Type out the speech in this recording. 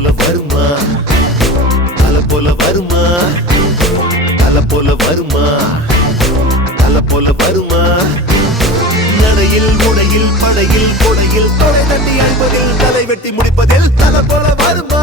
போல வருமா தல போல வருமா தல போல வருமா தல போல வருமா நடையில் முனையில் படையில் கொடையில் தொலை தட்டி அழிப்பதில் தலை வெட்டி முடிப்பதில் தல போல வருமா